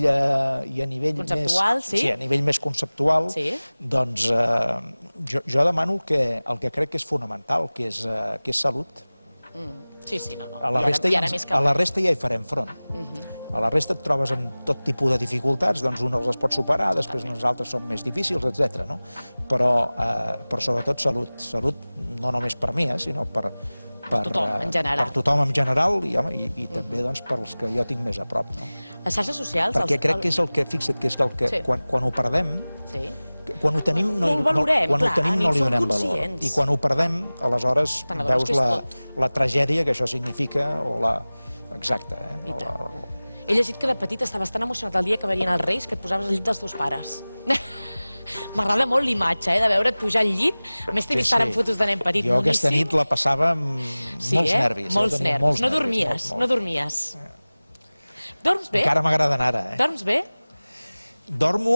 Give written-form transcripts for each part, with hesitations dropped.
conceptual, sí? Sí, a nivell més conceptual, doncs jo demano el que crec que és fonamental, que és salut. Sí, no. A la resta ja hi farem front. A la resta et trobes amb tot tipus de dificultats, doncs unes les pots superar, després unes altres són més difícils, etc. Però sobretot salut. Salut no només per mi, sinó per tothom en general i també per als que jo tinc més a prop. Les xarxes socials... Perquè crec que és el que, fixa't, que és el que quan ho perdem, quan ho tenim no li donem valor. I quan ho perdem, aleshores veus la tragèdia que això significa o la... Exacte. He llegit que de petit estaves tan emocionat el dia que venien els Reis que et posaves al llit dels teus pares. M'agrada molt l'imatge, de veure't pujar al llit. A més, t'he vist ara en fotos de nen petit, boníssim. Jo aquesta nit la passava amb molts nervis. Molts nervis. No dormies. Dorms bé? Encara m'agrada anar ara. Dorms bé? Dormo...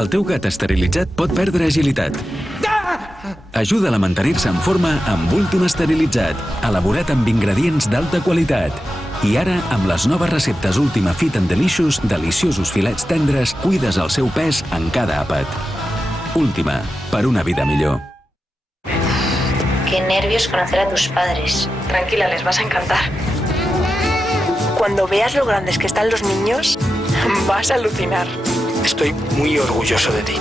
El teu gat esterilitzat pot perdre agilitat. Ajuda'l a mantenir-se en forma amb Últim Esterilitzat, elaborat amb ingredients d'alta qualitat. I ara, amb les noves receptes Última Fit and Delicious, deliciosos filets tendres, cuides el seu pes en cada àpat. Última, per una vida millor. Qué nervios conocer a tus padres. Tranquila, les vas a encantar. Cuando veas lo grandes que están los niños, vas a alucinar. Estoy muy orgulloso de ti.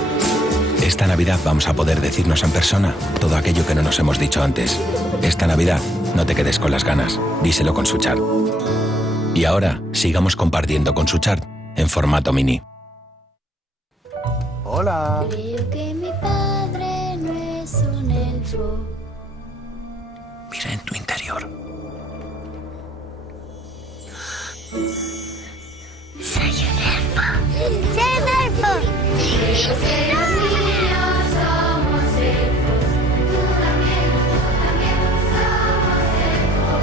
Esta Navidad vamos a poder decirnos en persona todo aquello que no nos hemos dicho antes. Esta Navidad no te quedes con las ganas, díselo con Suchard. Y ahora sigamos compartiendo con Suchard en formato mini. Hola. Creo que mi padre no es un elfo. Mira en tu interior. Soy un elfo. ¡Soy un elfo! Los míos somos elfos. También somos elfos.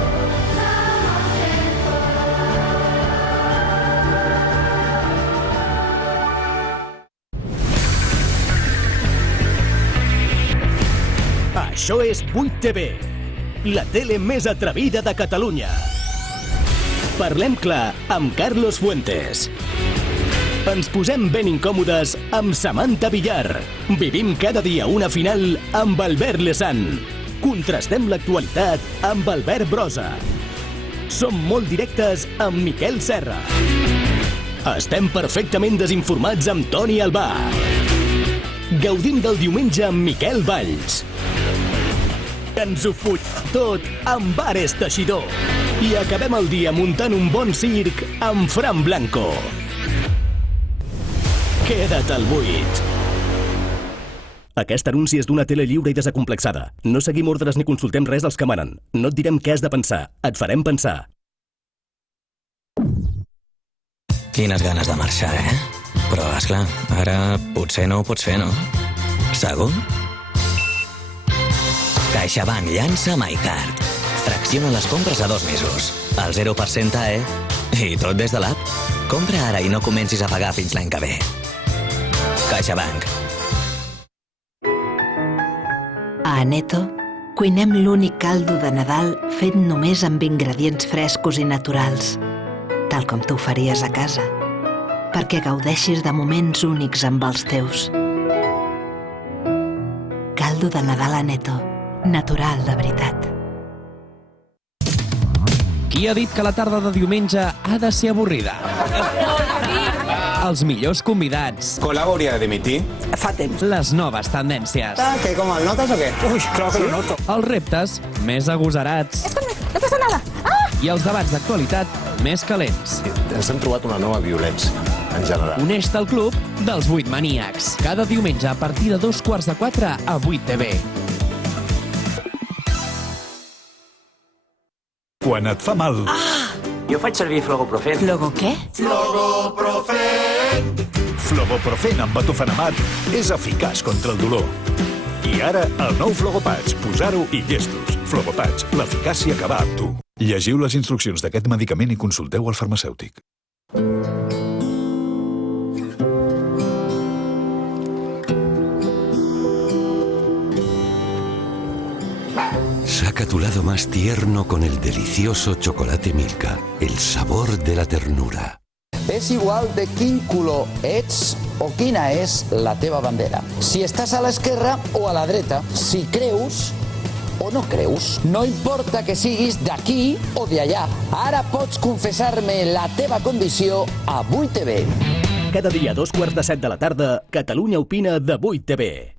Això és 8TV, la tele més atrevida de Catalunya. Parlem clar amb Carlos Fuentes. Ens posem ben incòmodes amb Samantha Villar. Vivim cada dia una final amb Albert Lesan. Contrastem l'actualitat amb Albert Brosa. Som molt directes amb Miquel Serra. Estem perfectament desinformats amb Toni Albà. Gaudim del diumenge amb Miquel Valls. Ens ho fuig tot amb Ares Teixidor. I acabem el dia muntant un bon circ amb Fran Blanco. Queda't al 8. Aquest anunci és d'una tele lliure i desacomplexada. No seguim ordres ni consultem res dels que manen. No et direm què has de pensar. Et farem pensar. Quines ganes de marxar, Però, esclar, ara potser no ho pots fer, no? Segur? CaixaBank llança MyCard. Fracciona les compres a 2 mesos. El 0% AE. I tot des de l'app. Compra ara i no comencis a pagar fins l'any que ve. CaixaBank. A Aneto cuinem l'únic caldo de Nadal fet només amb ingredients frescos i naturals, tal com tu faries a casa, perquè gaudeixis de moments únics amb els teus. Caldo de Nadal Aneto, natural de veritat. Qui ha dit que la tarda de diumenge ha de ser avorrida? Els millors convidats. Colau hauria de dimitir? Fa temps. Les noves tendències. ¿Qué, como el notas o qué? Uy, claro que lo noto. Els reptes més agosarats. No passa nada. I els debats d'actualitat més calents. Ens hem trobat una nova violència, en general. Uneix-te al club dels 8 maníacs. Cada diumenge a partir de 3:45 a 8TV. quan et fa mal. Jo faig servir Flogoprofen. Flogo què? Flogoprofen amb batofenamat és eficaç contra el dolor. I ara, el nou Flogopatx. Posar-ho i llestos. Flogopatx, l'eficàcia que va amb tu. Llegiu les instruccions d'aquest medicament i consulteu al farmacèutic. Saca tu lado más tierno con el delicioso chocolate Milka, el sabor de la ternura. És igual de quin color ets o quina és la teva bandera. Si estàs a l'esquerra o a la dreta, si creus o no creus. No importa que siguis d'aquí o d'allà. Ara pots confessar-me la teva condició a 8TV. Cada dia a 7:15 de la tarda, Catalunya Opina de 8TV.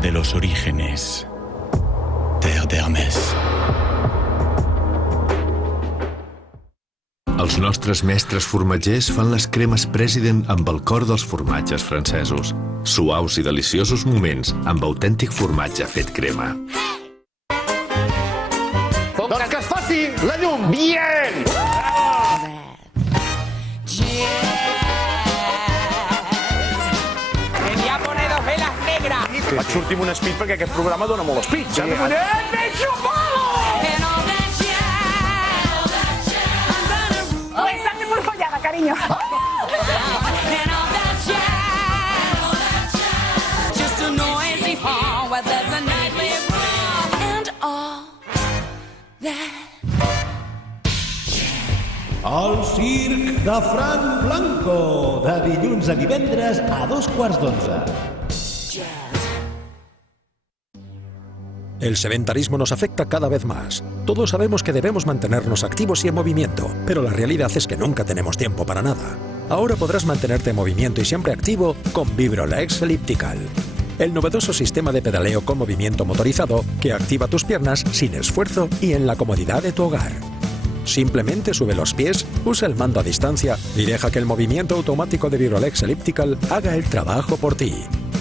De los orígenes. Terre d'Hermès. Els nostres mestres formatgers fan les cremes President amb el cor dels formatges francesos. Suaus i deliciosos moments amb autèntic formatge fet crema. Doncs que es faci la llum! Bien! Et sortim un speed perquè aquest programa dona molt speed. Sí, Pues dame por follada, cariño. El circ de Fran Blanco, de dilluns a divendres a 2:15. El sedentarismo nos afecta cada vez más. Todos sabemos que debemos mantenernos activos y en movimiento, pero la realidad es que nunca tenemos tiempo para nada. Ahora podrás mantenerte en movimiento y siempre activo con Vibrolex Elliptical. El novedoso sistema de pedaleo con movimiento motorizado que activa tus piernas sin esfuerzo y en la comodidad de tu hogar. Simplemente sube los pies, usa el mando a distancia y deja que el movimiento automático de Vibrolex Elliptical haga el trabajo por ti.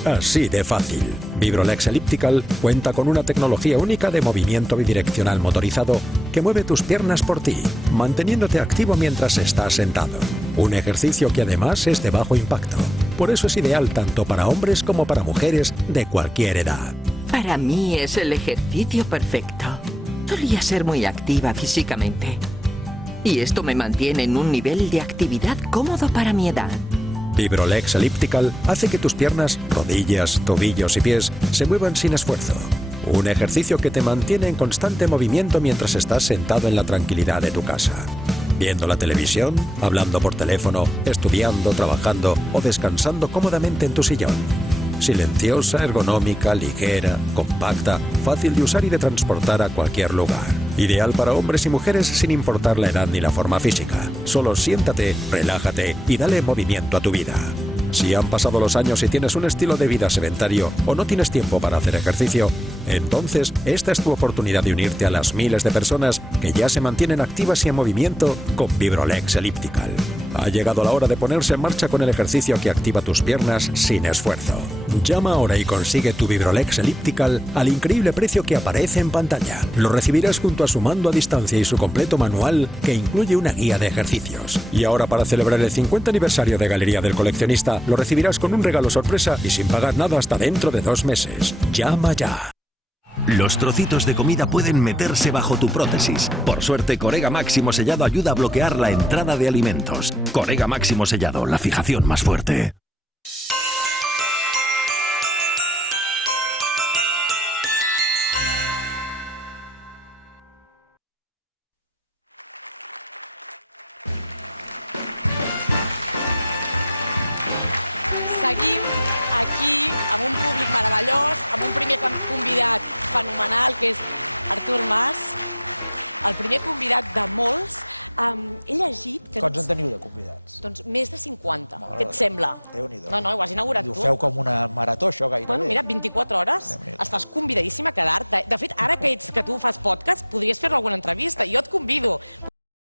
Así de fácil. Vibrolex Elliptical cuenta con una tecnología única de movimiento bidireccional motorizado que mueve tus piernas por ti, manteniéndote activo mientras estás sentado. Un ejercicio que además es de bajo impacto. Por eso es ideal tanto para hombres como para mujeres de cualquier edad. Para mí es el ejercicio perfecto. Solía ser muy activa físicamente. Y esto me mantiene en un nivel de actividad cómodo para mi edad. Vibrolex Elliptical hace que tus piernas, rodillas, tobillos y pies se muevan sin esfuerzo. Un ejercicio que te mantiene en constante movimiento mientras estás sentado en la tranquilidad de tu casa. Viendo la televisión, hablando por teléfono, estudiando, trabajando o descansando cómodamente en tu sillón. Silenciosa, ergonómica, ligera, compacta, fácil de usar y de transportar a cualquier lugar. Ideal para hombres y mujeres sin importar la edad ni la forma física. Solo siéntate, relájate y dale movimiento a tu vida. Si han pasado los años y tienes un estilo de vida sedentario o no tienes tiempo para hacer ejercicio, entonces esta es tu oportunidad de unirte a las miles de personas que ya se mantienen activas y en movimiento con Vibrolex Elliptical. Ha llegado la hora de ponerse en marcha con el ejercicio que activa tus piernas sin esfuerzo. Llama ahora y consigue tu Vibrolex Elliptical al increíble precio que aparece en pantalla. Lo recibirás junto a su mando a distancia y su completo manual que incluye una guía de ejercicios. Y ahora, para celebrar el 50 aniversario de Galería del Coleccionista, lo recibirás con un regalo sorpresa y sin pagar nada hasta dentro de 2 meses. Llama ya. Los trocitos de comida pueden meterse bajo tu prótesis. Por suerte, Corega Máximo Sellado ayuda a bloquear la entrada de alimentos. Corega Máximo Sellado, la fijación más fuerte. Seguim aquí amb un públic meravellós, amb un primer convidat fenomenal, que és Artur Mas, el primer convidat de molts. He llegit que... Quants en teniu de convidats? Doncs més de 50. Què et sembla? Déu-n'hi-do. No, ho has inaugurat tu. I ho feu com una marató, això, gairebé. Bueno, mira, 24 hores, estàs convidadíssima a quedar-te. De fet, ara que tu fas podcast, podries fer-lo alguna entrevista. Jo et convido.